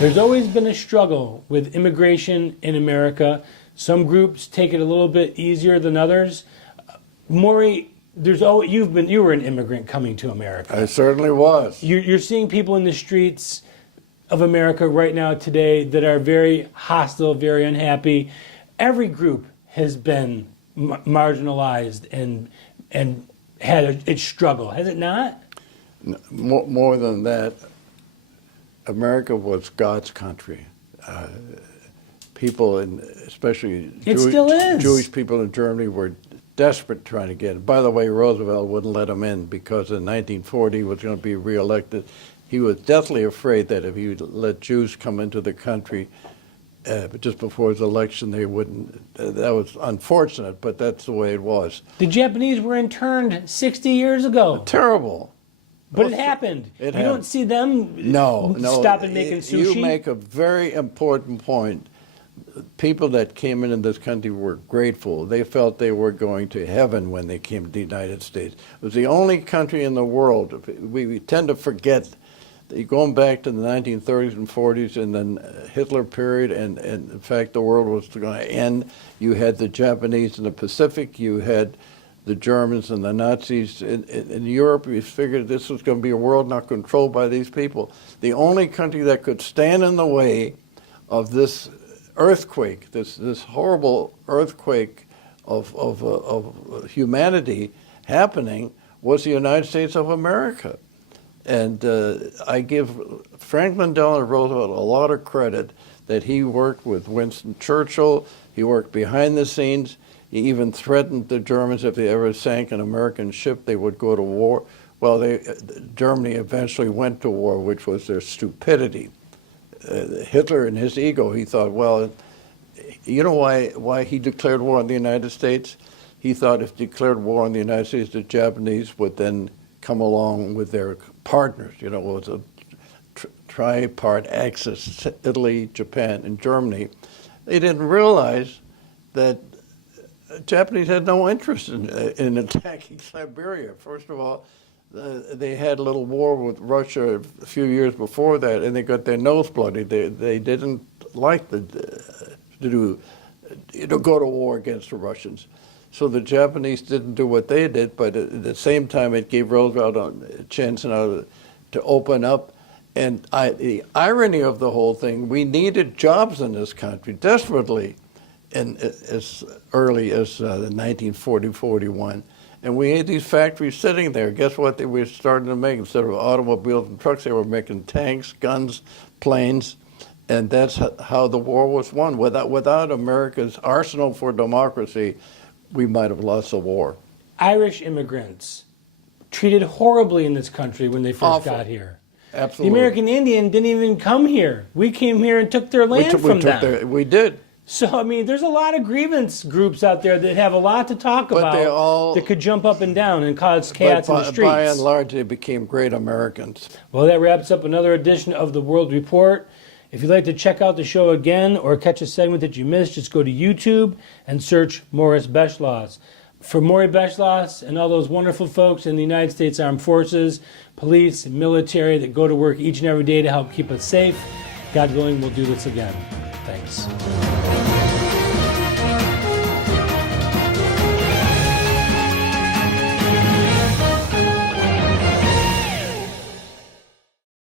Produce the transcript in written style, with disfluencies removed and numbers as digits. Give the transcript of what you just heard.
There's always been a struggle with immigration in America. Some groups take it a little bit easier than others. Maury, you were an immigrant coming to America. I certainly was. You're seeing people in the streets of America right now today that are very hostile, very unhappy. Every group has been marginalized and had its struggle, has it not? More than that, America was God's country. People, especially Jewish people in Germany, were desperate trying to get it. By the way, Roosevelt wouldn't let them in because in 1940 he was going to be reelected. He was deathly afraid that if he let Jews come into the country just before his election, they wouldn't. That was unfortunate, but that's the way it was. The Japanese were interned 60 years ago. Terrible. But it happened. You don't see them stopping making sushi? You make a very important point. People that came into this country were grateful. They felt they were going to heaven when they came to the United States. It was the only country in the world. We tend to forget, going back to the 1930s and 40s and then Hitler period, and in fact the world was going to end. You had the Japanese in the Pacific, you had the Germans and the Nazis. In Europe, we figured this was going to be a world not controlled by these people. The only country that could stand in the way of this earthquake, this horrible earthquake of humanity happening, was the United States of America. And I give Franklin Delano Roosevelt a lot of credit that he worked with Winston Churchill. He worked behind the scenes. He even threatened the Germans if they ever sank an American ship, they would go to war. Well, Germany eventually went to war, which was their stupidity. Hitler, in his ego, he thought, well, you know why he declared war on the United States? He thought if declared war on the United States, the Japanese would then come along with their partners. You know, it was a tripart axis, Italy, Japan, and Germany. They didn't realize that Japanese had no interest in attacking Siberia. First of all, they had a little war with Russia a few years before that, and they got their nose bloodied. They didn't like to go to war against the Russians. So the Japanese didn't do what they did, but at the same time it gave Roosevelt a chance now to open up. And the irony of the whole thing, we needed jobs in this country desperately. And as early as 1940, 41. And we had these factories sitting there. Guess what they were starting to make? Instead of automobiles and trucks, they were making tanks, guns, planes. And that's how the war was won. Without America's arsenal for democracy, we might have lost the war. Irish immigrants treated horribly in this country when they first got here. Absolutely. The American Indian didn't even come here. We came here and took their land from them. We did. So, I mean, there's a lot of grievance groups out there that have a lot to talk about that could jump up and down and cause chaos in the streets. By and large, they became great Americans. Well, that wraps up another edition of The World Report. If you'd like to check out the show again or catch a segment that you missed, just go to YouTube and search Morris Beschloss. For Maury Beschloss and all those wonderful folks in the United States Armed Forces, police, and military that go to work each and every day to help keep us safe, God willing, we'll do this again. Thanks.